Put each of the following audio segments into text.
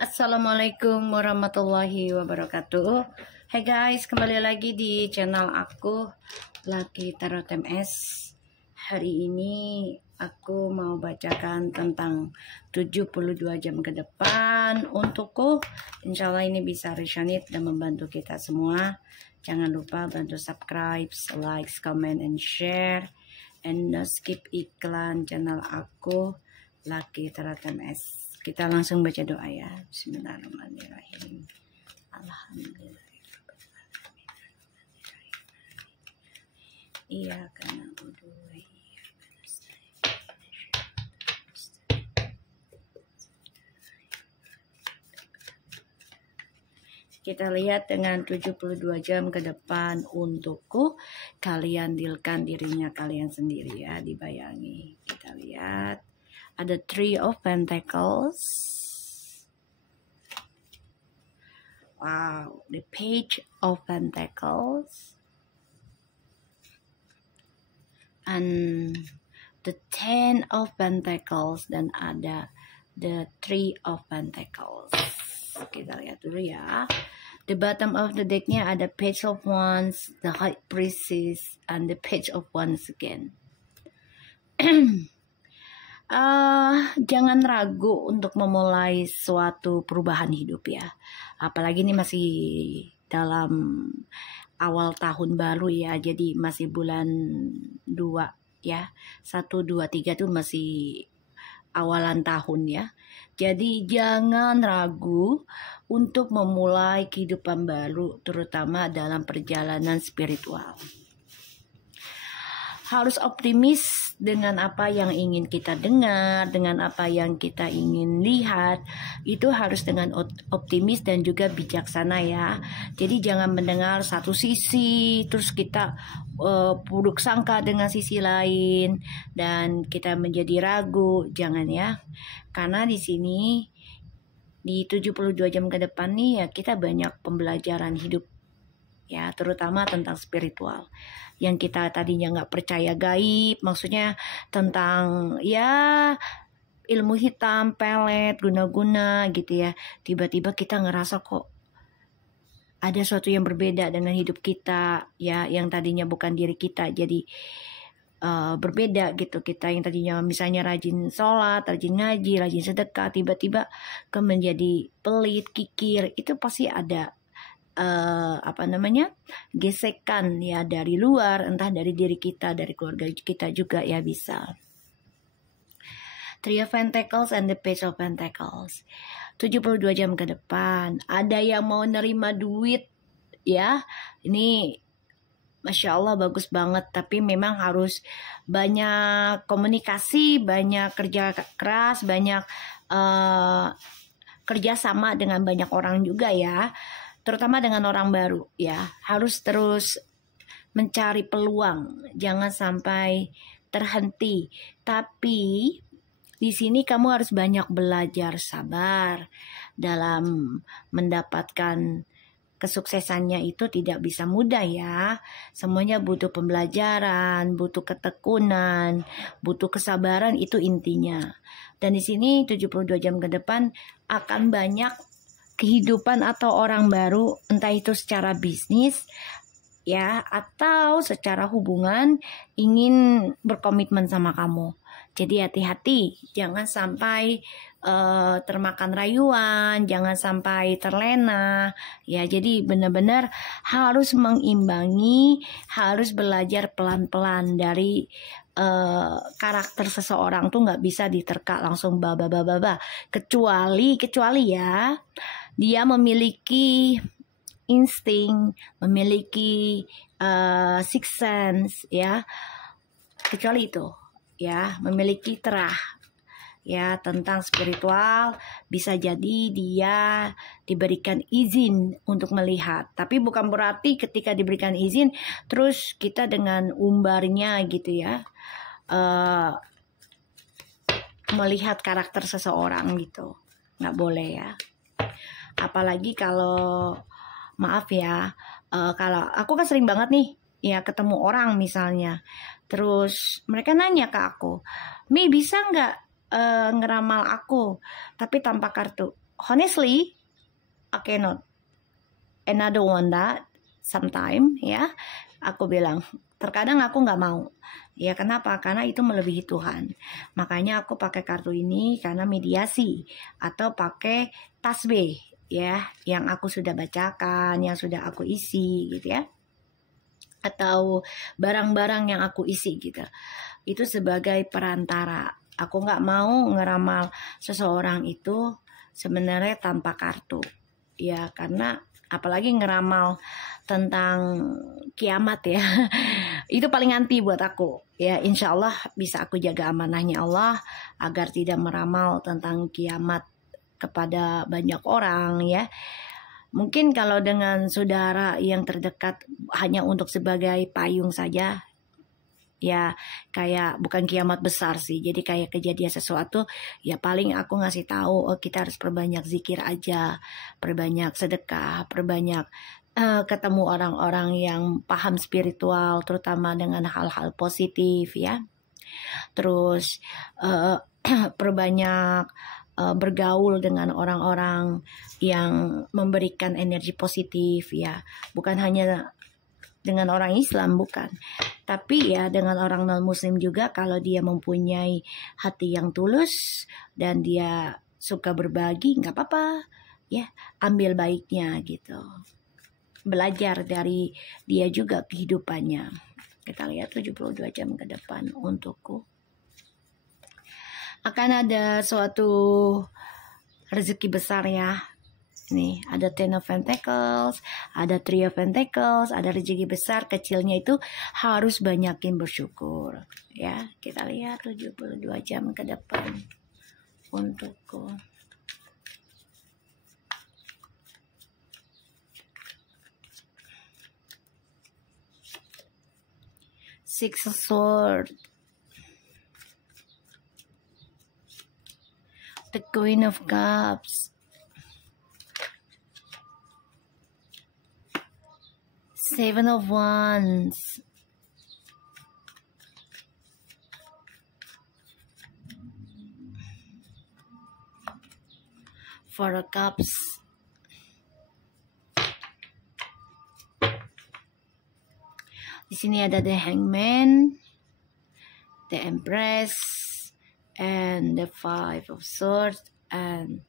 Assalamualaikum warahmatullahi wabarakatuh. Hai guys, kembali lagi di channel aku Lucky Tarot MS. Hari ini aku mau bacakan tentang 72 jam ke depan untukku. Insya Allah ini bisa resonate dan membantu kita semua. Jangan lupa bantu subscribe, like, comment, and share. And no skip iklan channel aku Lucky Tarot MS. Kita langsung baca doa ya. Bismillahirrahmanirrahim. Alhamdulillah. Iya karena kita lihat dengan 72 jam ke depan untukku. Kalian dealkan dirinya kalian sendiri ya, dibayangi. Kita lihat ada Three of Pentacles. Wow, the Page of Pentacles. And the Ten of Pentacles. Dan ada the Three of Pentacles. Kita lihat dulu ya. The bottom of the decknya ada Page of Wands, the High Priestess, and the Page of Wands again. Jangan ragu untuk memulai suatu perubahan hidup ya. Apalagi ini masih dalam awal tahun baru ya. Jadi masih bulan 2 ya. 1, 2, 3 itu masih awalan tahun ya. Jadi jangan ragu untuk memulai kehidupan baru, terutama dalam perjalanan spiritual. Harus optimis dengan apa yang ingin kita dengar, dengan apa yang kita ingin lihat. Itu harus dengan optimis dan juga bijaksana ya. Jadi jangan mendengar satu sisi, terus kita buruk sangka dengan sisi lain, dan kita menjadi ragu. Jangan ya. Karena di sini, di 72 jam ke depan nih ya, kita banyak pembelajaran hidup. Ya, terutama tentang spiritual yang kita tadinya nggak percaya gaib, maksudnya tentang ya ilmu hitam, pelet, guna-guna gitu ya. Tiba-tiba kita ngerasa kok ada sesuatu yang berbeda dengan hidup kita ya, yang tadinya bukan diri kita jadi berbeda gitu. Kita yang tadinya misalnya rajin sholat, rajin ngaji, rajin sedekah, tiba-tiba menjadi pelit, kikir. Itu pasti ada gesekan ya dari luar, entah dari diri kita, dari keluarga kita juga ya bisa. Three of Pentacles and the Page of Pentacles. 72 jam ke depan ada yang mau nerima duit ya. Ini Masya Allah bagus banget, tapi memang harus banyak komunikasi, banyak kerja keras, banyak kerja sama dengan banyak orang juga ya. Terutama dengan orang baru ya, harus terus mencari peluang, jangan sampai terhenti. Tapi di sini kamu harus banyak belajar sabar dalam mendapatkan kesuksesannya. Itu tidak bisa mudah ya. Semuanya butuh pembelajaran, butuh ketekunan, butuh kesabaran, itu intinya. Dan di sini 72 jam ke depan akan banyak kehidupan atau orang baru, entah itu secara bisnis ya atau secara hubungan, ingin berkomitmen sama kamu. Jadi hati-hati, jangan sampai termakan rayuan, jangan sampai terlena ya. Jadi benar-benar harus mengimbangi, harus belajar pelan-pelan dari karakter seseorang tuh nggak bisa diterka langsung kecuali ya dia memiliki insting, memiliki sixth sense ya, kecuali itu ya, memiliki terah ya tentang spiritual, bisa jadi dia diberikan izin untuk melihat. Tapi bukan berarti ketika diberikan izin terus kita dengan umbarnya gitu ya melihat karakter seseorang gitu, nggak boleh ya. Apalagi kalau maaf ya, kalau aku kan sering banget nih ya ketemu orang misalnya, terus mereka nanya ke aku, Mi bisa nggak ngeramal aku tapi tanpa kartu? honestly, I cannot. And I don't want that. Sometime, ya, aku bilang terkadang aku nggak mau. Ya kenapa? Karena itu melebihi Tuhan. Makanya aku pakai kartu ini karena mediasi atau pakai tasbih, ya, yang aku sudah bacakan, yang sudah aku isi, gitu ya. Atau barang-barang yang aku isi gitu. Itu sebagai perantara. Aku nggak mau ngeramal seseorang itu sebenarnya tanpa kartu. Ya karena apalagi ngeramal tentang kiamat ya. Itu paling anti buat aku. Ya insya Allah bisa aku jaga amanahnya Allah agar tidak meramal tentang kiamat kepada banyak orang ya. Mungkin kalau dengan saudara yang terdekat hanya untuk sebagai payung saja, ya kayak bukan kiamat besar sih. Jadi kayak kejadian sesuatu, ya paling aku ngasih tahu, oh kita harus perbanyak zikir aja, perbanyak sedekah, perbanyak ketemu orang-orang yang paham spiritual, terutama dengan hal-hal positif ya. Terus perbanyak bergaul dengan orang-orang yang memberikan energi positif ya, bukan hanya dengan orang Islam, bukan, tapi ya dengan orang non Muslim juga. Kalau dia mempunyai hati yang tulus dan dia suka berbagi, nggak apa-apa ya, ambil baiknya gitu, belajar dari dia juga kehidupannya. Kita lihat 72 jam ke depan untukku. Akan ada suatu rezeki besar ya. Nih ada Ten of Pentacles, ada Three of Pentacles, ada rezeki besar. Kecilnya itu harus banyakin bersyukur. Ya, kita lihat 72 jam ke depan untukku. Six of Swords, the Queen of Cups, Seven of Wands, Four of Cups, di sini ada the Hangman, the Empress, and the Five of Swords, and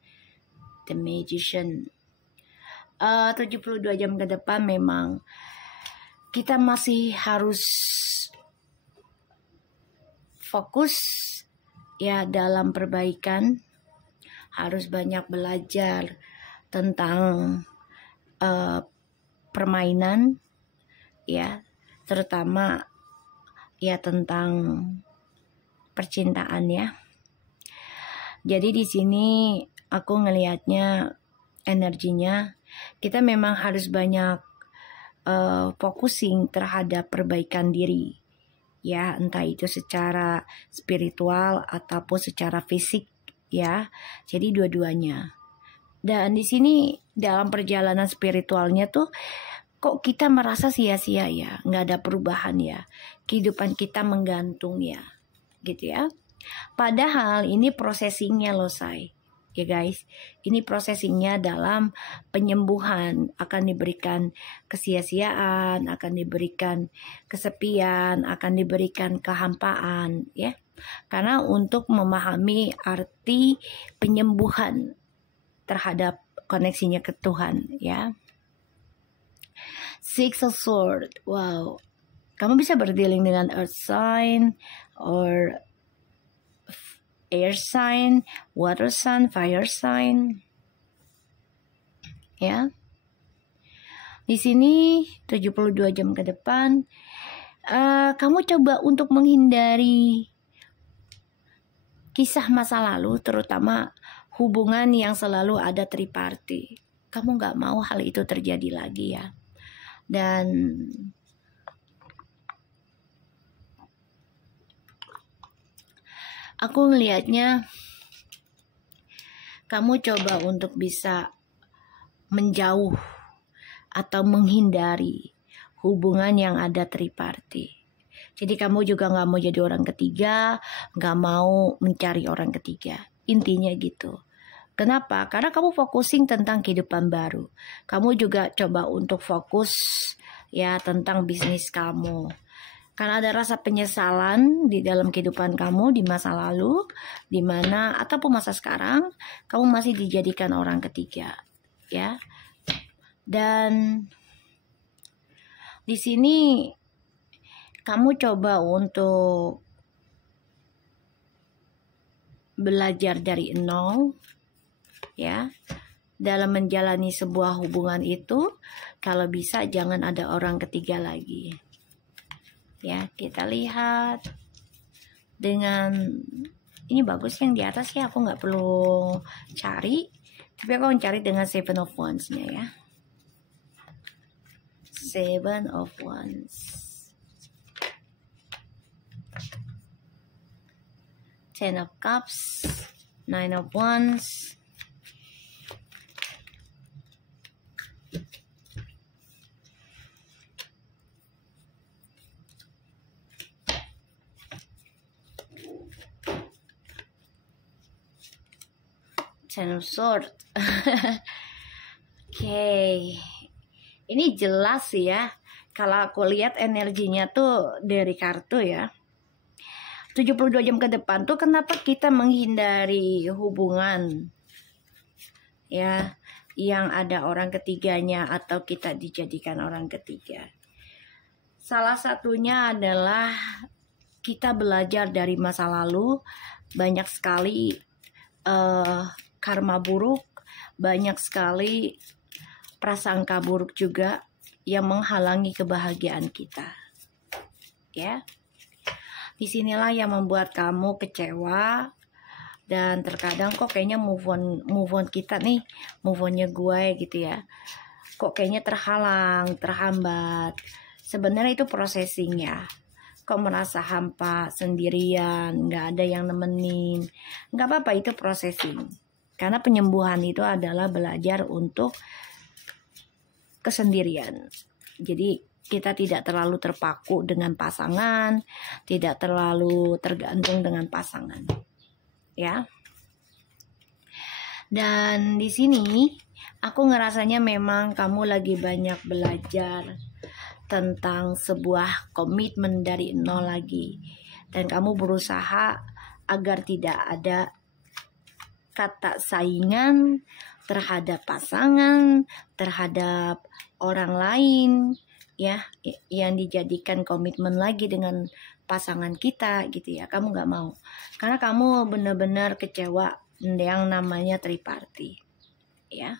the Magician. 72 jam ke depan memang kita masih harus fokus ya dalam perbaikan, harus banyak belajar tentang permainan ya, terutama ya tentang percintaan ya. Jadi di sini aku ngelihatnya energinya kita memang harus banyak focusing terhadap perbaikan diri ya, entah itu secara spiritual ataupun secara fisik ya. Jadi dua-duanya. Dan di sini dalam perjalanan spiritualnya tuh kok kita merasa sia-sia ya, nggak ada perubahan ya, kehidupan kita menggantung ya, gitu ya. Padahal ini processingnya loh say, ya guys. Ini processingnya dalam penyembuhan, akan diberikan kesia-siaan, akan diberikan kesepian, akan diberikan kehampaan ya. Karena untuk memahami arti penyembuhan terhadap koneksinya ke Tuhan ya. Six of Swords, wow. Kamu bisa berdealing dengan earth sign or air sign, water sign, fire sign. Ya. Di sini 72 jam ke depan kamu coba untuk menghindari kisah masa lalu, terutama hubungan yang selalu ada triparty. Kamu gak mau hal itu terjadi lagi ya. Dan aku ngelihatnya kamu coba untuk bisa menjauh atau menghindari hubungan yang ada triparty. Jadi kamu juga gak mau jadi orang ketiga, gak mau mencari orang ketiga. Intinya gitu. Kenapa? Karena kamu focusing tentang kehidupan baru. Kamu juga coba untuk fokus ya tentang bisnis kamu. Karena ada rasa penyesalan di dalam kehidupan kamu di masa lalu, di mana ataupun masa sekarang kamu masih dijadikan orang ketiga, ya. Dan di sini kamu coba untuk belajar dari nol, ya. Dalam menjalani sebuah hubungan itu, kalau bisa jangan ada orang ketiga lagi. Ya, kita lihat dengan ini bagus yang di atas ya, aku nggak perlu cari, tapi aku akan cari dengan Seven of Wands-nya ya. Seven of Wands, Ten of Cups, Nine of Wands, Ten of Swords. Oke. Ini jelas ya. Kalau aku lihat energinya tuh dari kartu ya. 72 jam ke depan tuh kenapa kita menghindari hubungan ya yang ada orang ketiganya atau kita dijadikan orang ketiga. Salah satunya adalah kita belajar dari masa lalu. Banyak sekali karma buruk, banyak sekali prasangka buruk juga yang menghalangi kebahagiaan kita. Ya. Disinilah yang membuat kamu kecewa dan terkadang kok kayaknya move on kita nih, move onnya gue gitu ya. Kok kayaknya terhalang, terhambat. Sebenarnya itu processing ya. Kok merasa hampa, sendirian, nggak ada yang nemenin. Nggak apa-apa, itu processing. Karena penyembuhan itu adalah belajar untuk kesendirian. Jadi kita tidak terlalu terpaku dengan pasangan, tidak terlalu tergantung dengan pasangan. Ya. Dan di sini aku ngerasanya memang kamu lagi banyak belajar tentang sebuah komitmen dari nol lagi. Dan kamu berusaha agar tidak ada kata saingan terhadap pasangan, terhadap orang lain, ya, yang dijadikan komitmen lagi dengan pasangan kita gitu ya. Kamu nggak mau. Karena kamu benar-benar kecewa yang namanya triparty, ya.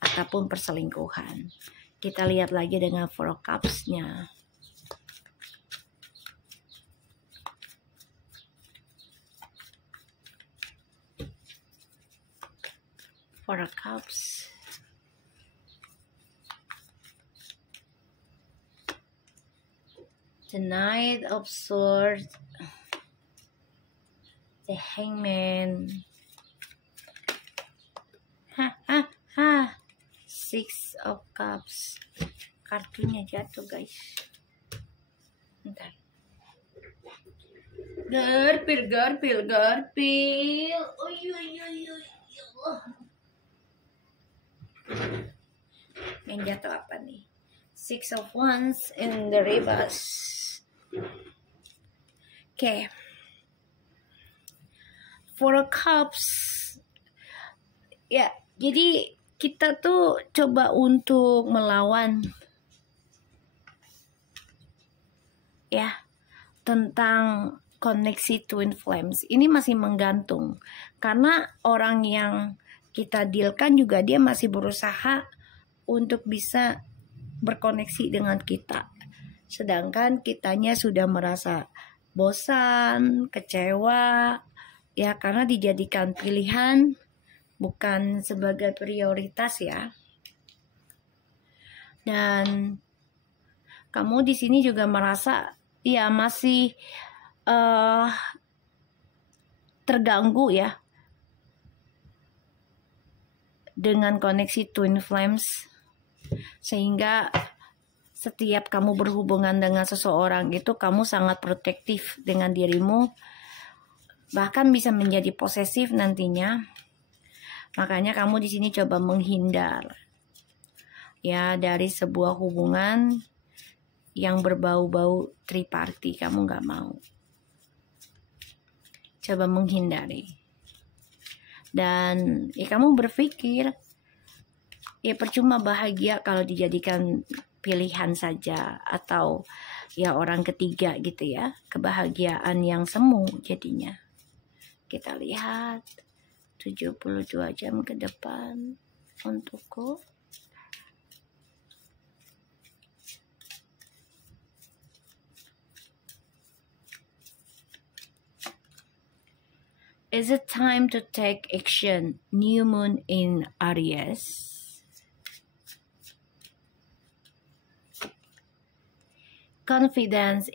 Ataupun perselingkuhan. Kita lihat lagi dengan Four of Cups-nya. Four of Cups. The Knight of Swords. The Hangman. Six of Cups. Kartunya jatuh guys. Bentar. Garpil. Yang jatuh apa nih? Six of Wands in the reverse. Okay. Four of Cups. Ya, jadi kita tuh coba untuk melawan ya tentang koneksi twin flames. Ini masih menggantung karena orang yang kita dealkan juga dia masih berusaha untuk bisa berkoneksi dengan kita. Sedangkan kitanya sudah merasa bosan, kecewa, ya karena dijadikan pilihan bukan sebagai prioritas ya. Dan kamu di sini juga merasa ya masih terganggu ya dengan koneksi twin flames, sehingga setiap kamu berhubungan dengan seseorang itu kamu sangat protektif dengan dirimu, bahkan bisa menjadi posesif nantinya. Makanya kamu di sini coba menghindar ya dari sebuah hubungan yang berbau-bau triparty. Kamu nggak mau. Coba menghindari. Dan ya kamu berpikir, ya percuma bahagia kalau dijadikan pilihan saja atau ya orang ketiga gitu ya. Kebahagiaan yang semu jadinya. Kita lihat 72 jam ke depan untukku. Is it time to take action? New moon in Aries. Confidence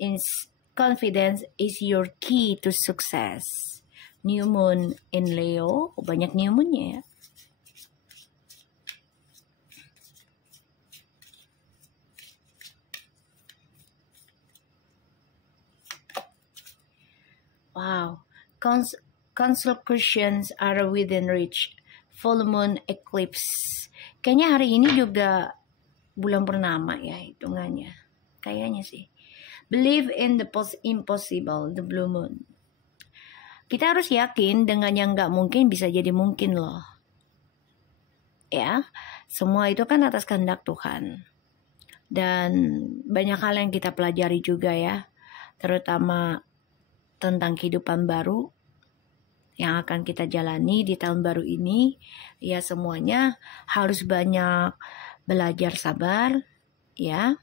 is your key to success. New moon in Leo. Banyak new moonnya ya. Wow. Constellations are within reach. Full moon eclipse. Kayaknya hari ini juga bulan purnama ya hitungannya. Kayaknya sih. Believe in the impossible, the blue moon. Kita harus yakin dengan yang nggak mungkin bisa jadi mungkin loh. Ya, semua itu kan atas kehendak Tuhan. Dan banyak hal yang kita pelajari juga ya. Terutama tentang kehidupan baru yang akan kita jalani di tahun baru ini. Ya semuanya harus banyak belajar sabar ya.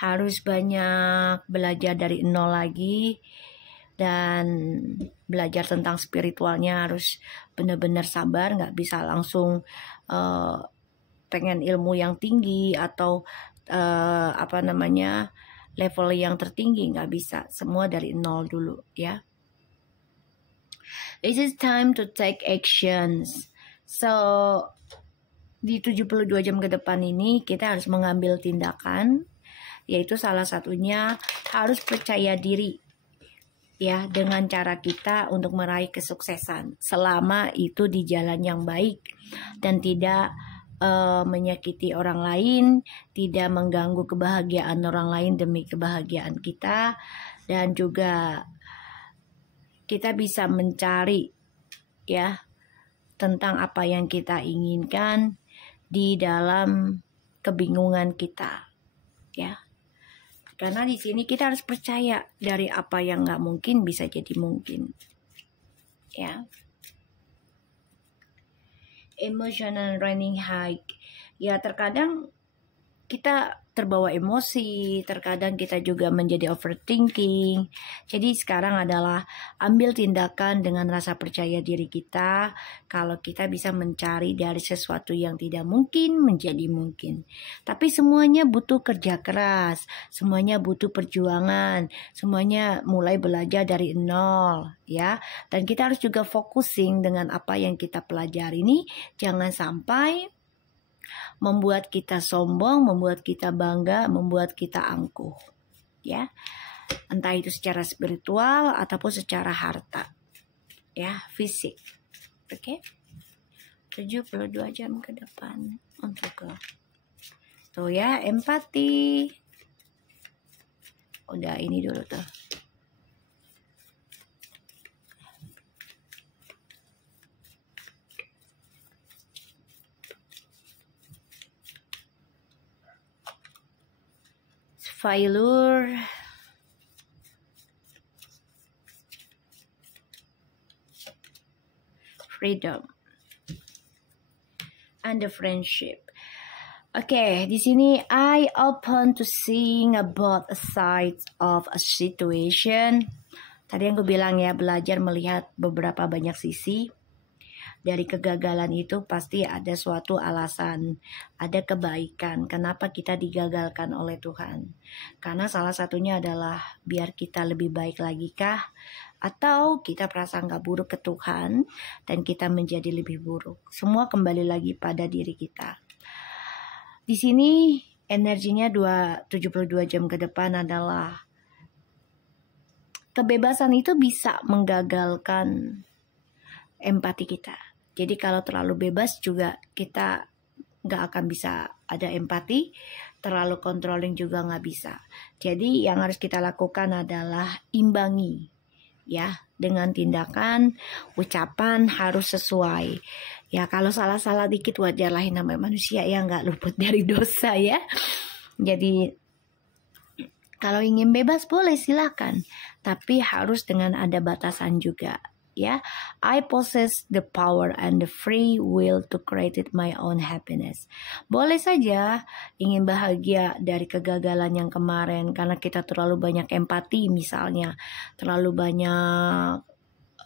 Harus banyak belajar dari nol lagi. Dan belajar tentang spiritualnya harus benar-benar sabar. Gak bisa langsung pengen ilmu yang tinggi atau level yang tertinggi. Gak bisa, semua dari nol dulu ya. It is time to take actions. So di 72 jam ke depan ini kita harus mengambil tindakan, yaitu salah satunya harus percaya diri ya dengan cara kita untuk meraih kesuksesan selama itu di jalan yang baik dan tidak menyakiti orang lain, tidak mengganggu kebahagiaan orang lain demi kebahagiaan kita, dan juga kita bisa mencari ya tentang apa yang kita inginkan di dalam kebingungan kita ya. Karena di sini kita harus percaya dari apa yang nggak mungkin bisa jadi mungkin ya. Emotional running high. Ya terkadang kita terbawa emosi, terkadang kita juga menjadi overthinking. Jadi sekarang adalah ambil tindakan dengan rasa percaya diri kita. Kalau kita bisa mencari dari sesuatu yang tidak mungkin menjadi mungkin. Tapi semuanya butuh kerja keras, semuanya butuh perjuangan, semuanya mulai belajar dari nol ya. Dan kita harus juga focusing dengan apa yang kita pelajari ini. Jangan sampai membuat kita sombong, membuat kita bangga, membuat kita angkuh ya. Entah itu secara spiritual ataupun secara harta ya, fisik. Oke. 72 jam ke depan untuk tuh ya, empati. Udah ini dulu tuh. Failure, freedom, and the friendship. Oke, di sini I open to seeing about a side of a situation. Tadi yang gue bilang ya, belajar melihat beberapa banyak sisi. Dari kegagalan itu pasti ada suatu alasan, ada kebaikan. Kenapa kita digagalkan oleh Tuhan? Karena salah satunya adalah biar kita lebih baik lagi kah? Atau kita perasa nggak buruk ke Tuhan dan kita menjadi lebih buruk. Semua kembali lagi pada diri kita. Di sini energinya 72 jam ke depan adalah kebebasan itu bisa menggagalkan empati kita. Jadi kalau terlalu bebas juga kita nggak akan bisa ada empati, terlalu controlling juga nggak bisa. Jadi yang harus kita lakukan adalah imbangi ya, dengan tindakan, ucapan harus sesuai. Ya kalau salah-salah dikit wajar lah, namanya manusia ya, nggak luput dari dosa ya. Jadi kalau ingin bebas boleh silakan, tapi harus dengan ada batasan juga ya. I possess the power and the free will to create my own happiness. Boleh saja ingin bahagia dari kegagalan yang kemarin karena kita terlalu banyak empati misalnya, terlalu banyak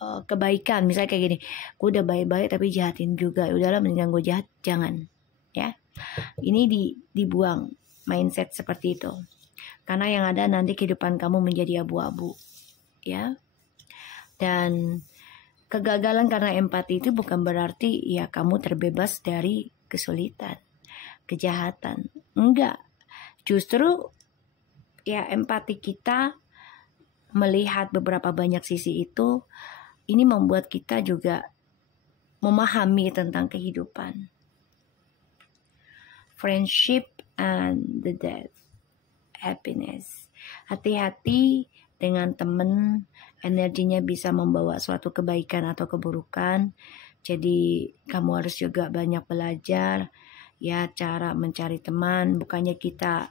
kebaikan, misalnya kayak gini, gue udah baik-baik tapi jahatin juga, udahlah mendingan gue jahat. Jangan ya, ini dibuang mindset seperti itu, karena yang ada nanti kehidupan kamu menjadi abu-abu ya. Dan kegagalan karena empati itu bukan berarti ya kamu terbebas dari kesulitan, kejahatan. Enggak. Justru ya empati kita melihat beberapa banyak sisi itu, ini membuat kita juga memahami tentang kehidupan. Friendship and the death, happiness. Hati-hati dengan teman, energinya bisa membawa suatu kebaikan atau keburukan. Jadi kamu harus juga banyak belajar ya cara mencari teman. Bukannya kita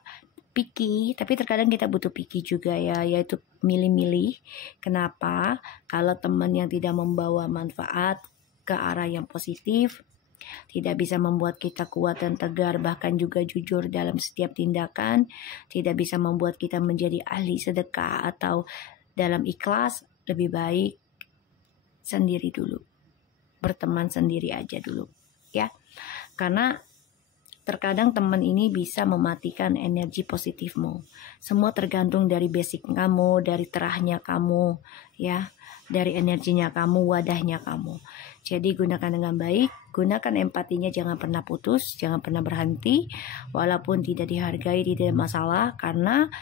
picky, tapi terkadang kita butuh picky juga ya, yaitu milih-milih. Kenapa? Kalau teman yang tidak membawa manfaat ke arah yang positif, tidak bisa membuat kita kuat dan tegar, bahkan juga jujur dalam setiap tindakan, tidak bisa membuat kita menjadi ahli sedekah atau dalam ikhlas, lebih baik sendiri dulu, berteman sendiri aja dulu ya. Karena terkadang teman ini bisa mematikan energi positifmu. Semua tergantung dari basic kamu, dari terahnya kamu ya, dari energinya kamu, wadahnya kamu. Jadi gunakan dengan baik, gunakan empatinya, jangan pernah putus, jangan pernah berhenti. Walaupun tidak dihargai, tidak masalah, karena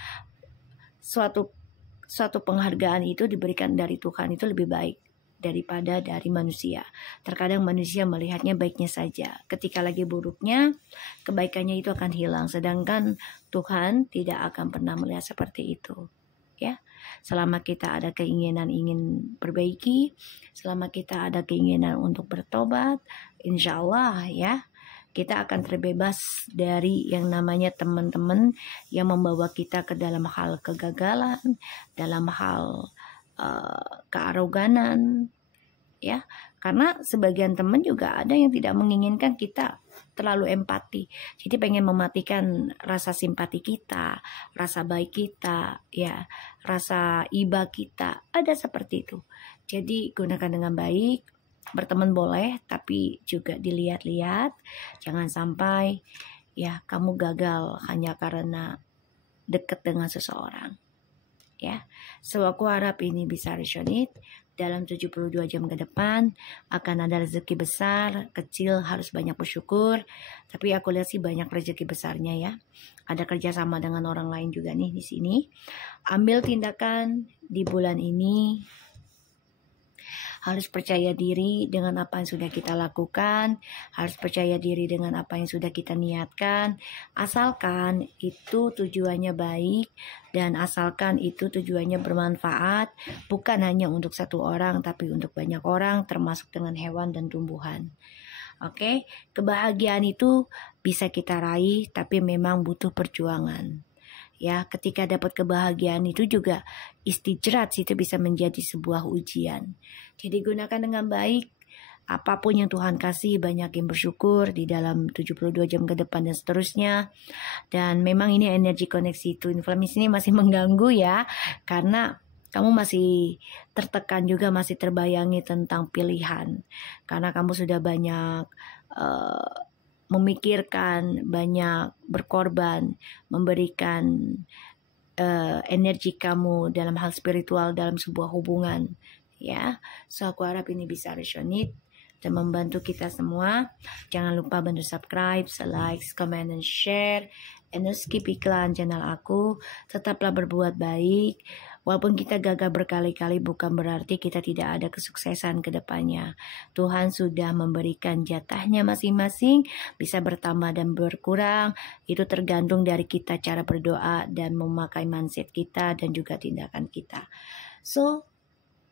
suatu penghargaan itu diberikan dari Tuhan itu lebih baik daripada dari manusia. Terkadang manusia melihatnya baiknya saja, ketika lagi buruknya kebaikannya itu akan hilang, sedangkan Tuhan tidak akan pernah melihat seperti itu ya. Selama kita ada keinginan ingin perbaiki, selama kita ada keinginan untuk bertobat, insya Allah ya, kita akan terbebas dari yang namanya teman-teman yang membawa kita ke dalam hal kegagalan, dalam hal kearoganan ya. Karena sebagian teman juga ada yang tidak menginginkan kita terlalu empati, jadi pengen mematikan rasa simpati kita, rasa baik kita ya, rasa iba kita, ada seperti itu. Jadi gunakan dengan baik, berteman boleh tapi juga dilihat-lihat, jangan sampai ya kamu gagal hanya karena dekat dengan seseorang ya. So aku harap ini bisa resonate. Dalam 72 jam ke depan akan ada rezeki besar, kecil harus banyak bersyukur. Tapi aku lihat sih banyak rezeki besarnya ya. Ada kerjasama dengan orang lain juga nih di sini. Ambil tindakan di bulan ini. Harus percaya diri dengan apa yang sudah kita lakukan, harus percaya diri dengan apa yang sudah kita niatkan, asalkan itu tujuannya baik dan asalkan itu tujuannya bermanfaat, bukan hanya untuk satu orang tapi untuk banyak orang, termasuk dengan hewan dan tumbuhan. Oke, kebahagiaan itu bisa kita raih tapi memang butuh perjuangan. Ya, ketika dapat kebahagiaan itu juga istijrat itu bisa menjadi sebuah ujian. Jadi gunakan dengan baik apapun yang Tuhan kasih, banyakin bersyukur di dalam 72 jam ke depan dan seterusnya. Dan memang ini energi koneksi Twin Flames ini masih mengganggu ya, karena kamu masih tertekan juga, masih terbayangi tentang pilihan. Karena kamu sudah banyak memikirkan, banyak berkorban, memberikan energi kamu dalam hal spiritual dalam sebuah hubungan ya. So aku harap ini bisa resonate dan membantu kita semua. Jangan lupa bantu subscribe, like, comment, dan share. skip iklan channel aku. Tetaplah berbuat baik. Walaupun kita gagal berkali-kali bukan berarti kita tidak ada kesuksesan ke depannya. Tuhan sudah memberikan jatahnya masing-masing, bisa bertambah dan berkurang. Itu tergantung dari kita cara berdoa dan memakai mindset kita dan juga tindakan kita. So,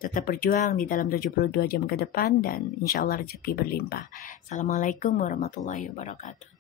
tetap berjuang di dalam 72 jam ke depan dan insya Allah rezeki berlimpah. Assalamualaikum warahmatullahi wabarakatuh.